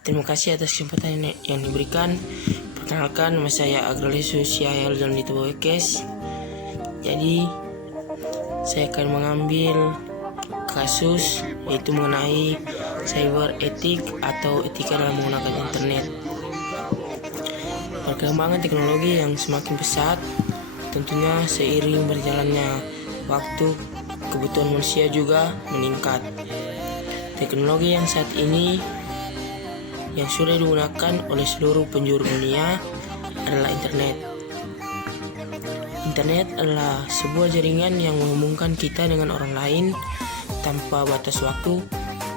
Terima kasih atas kesempatan yang diberikan. Perkenalkan, nama saya Agralius Yael dan Ditubawekes. Jadi, saya akan mengambil kasus yaitu mengenai cyber etik atau etika dalam menggunakan internet. Perkembangan teknologi yang semakin pesat, tentunya seiring berjalannya waktu, kebutuhan manusia juga meningkat. Teknologi yang saat ini yang sudah digunakan oleh seluruh penjuru dunia adalah internet. Internet adalah sebuah jaringan yang menghubungkan kita dengan orang lain tanpa batas waktu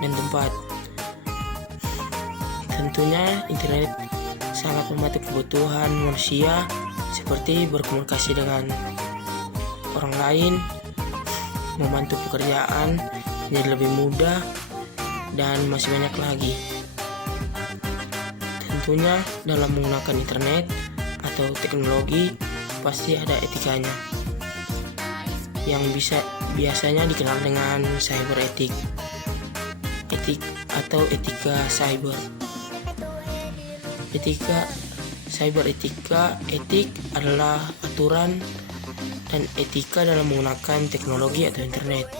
dan tempat. Tentunya internet sangat membantu kebutuhan manusia seperti berkomunikasi dengan orang lain, membantu pekerjaan menjadi lebih mudah, dan masih banyak lagi. Tentunya dalam menggunakan internet atau teknologi pasti ada etikanya yang biasanya dikenal dengan cyber etik atau etika cyber. Etik adalah aturan dan etika dalam menggunakan teknologi atau internet.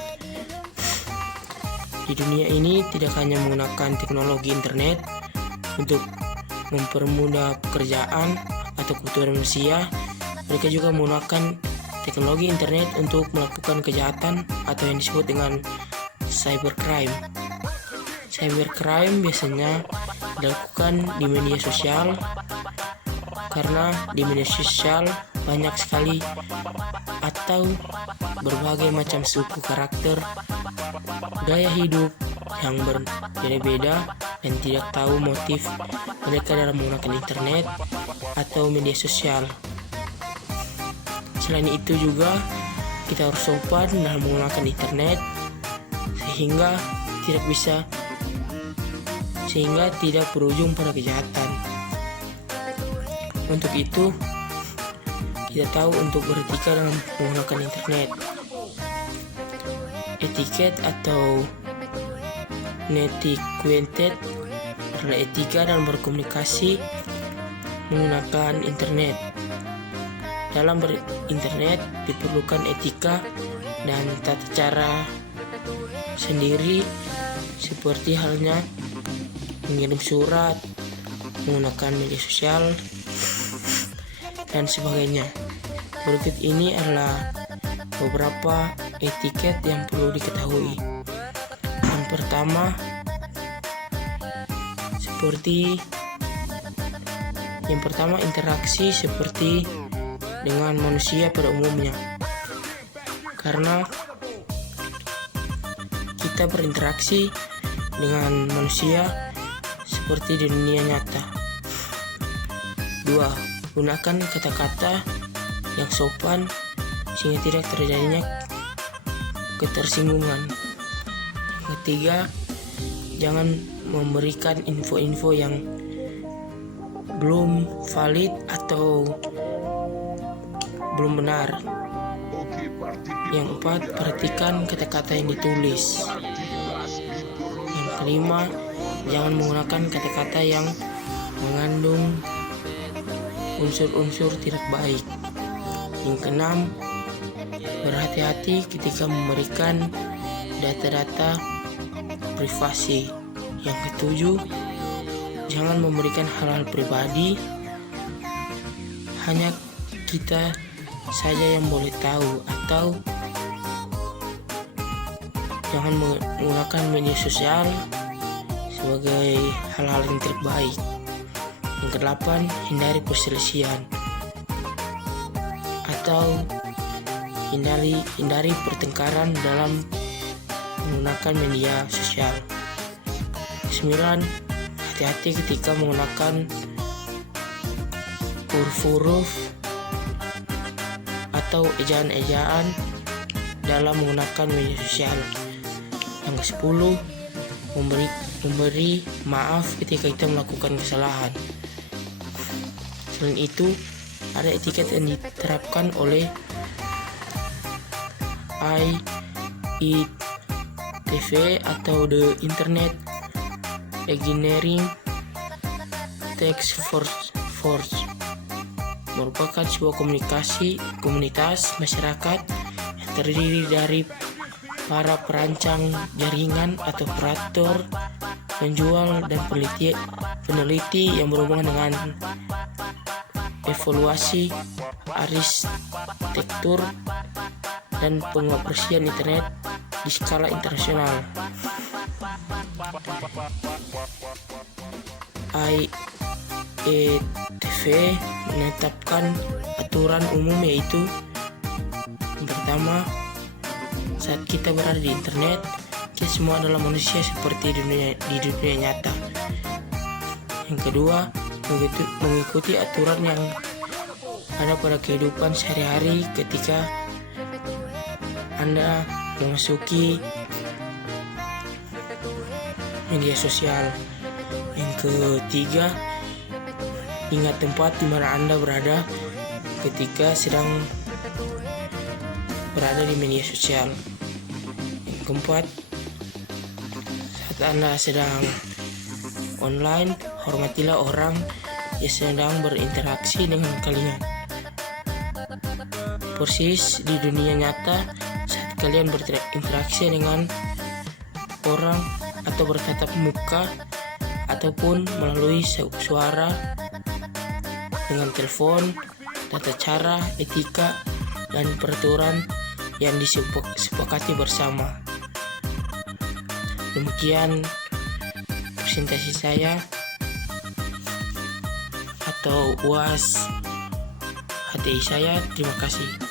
Di dunia ini tidak hanya menggunakan teknologi internet untuk mempermudah pekerjaan atau kebutuhan manusia, mereka juga menggunakan teknologi internet untuk melakukan kejahatan atau yang disebut dengan cybercrime. Cybercrime biasanya dilakukan di media sosial karena di media sosial banyak sekali atau berbagai macam suku, karakter, gaya hidup yang berbeda-beda dan tidak tahu motif mereka dalam menggunakan internet atau media sosial. Selain itu juga kita harus sopan dalam menggunakan internet sehingga tidak berujung pada kejahatan. Untuk itu, kita tahu untuk beretika dalam menggunakan internet. Etiket atau netiquette adalah etika dalam berkomunikasi menggunakan internet. Dalam berinternet diperlukan etika dan tata cara sendiri, seperti halnya mengirim surat, menggunakan media sosial, dan sebagainya. Berikut ini adalah beberapa etiket yang perlu diketahui. Yang pertama interaksi seperti dengan manusia pada umumnya, karena kita berinteraksi dengan manusia seperti di dunia nyata. 2. Gunakan kata-kata yang sopan sehingga tidak terjadinya ketersinggungan. Ketiga, jangan memberikan info-info yang belum valid atau belum benar. Yang 4, perhatikan kata-kata yang ditulis. Yang kelima, jangan menggunakan kata-kata yang mengandung unsur-unsur tidak baik. Yang keenam, berhati-hati ketika memberikan data-data privasi. Yang ketujuh, jangan memberikan hal-hal pribadi, hanya kita saja yang boleh tahu, atau jangan menggunakan media sosial sebagai hal-hal yang tidak baik. Yang kedelapan, hindari perselisihan atau hindari pertengkaran dalam menggunakan media sosial. 9. Hati-hati ketika menggunakan huruf-huruf atau ejaan-ejaan dalam menggunakan media sosial. Yang ke-10, memberi maaf ketika kita melakukan kesalahan. Selain itu, ada etiket yang diterapkan oleh IETF atau The Internet Engineering Task Force merupakan sebuah komunitas masyarakat yang terdiri dari para perancang jaringan atau operator, penjual, dan peneliti yang berhubungan dengan evaluasi arsitektur dan pengoperasian internet di skala internasional. IETF menetapkan aturan umum, yaitu yang pertama, saat kita berada di internet, kita semua adalah manusia seperti di dunia nyata. Yang kedua, mengikuti aturan yang ada pada kehidupan sehari-hari ketika Anda memasuki media sosial. Yang ketiga, ingat tempat di mana Anda berada ketika sedang berada di media sosial. Yang keempat, saat Anda sedang online, hormatilah orang yang sedang berinteraksi dengan kalian. Persis di dunia nyata, saat kalian berinteraksi dengan orang atau bertatap muka ataupun melalui suara dengan telepon, tata cara, etika, dan peraturan yang disepakati bersama. Demikian presentasi saya atau UAS HTI saya. Terima kasih.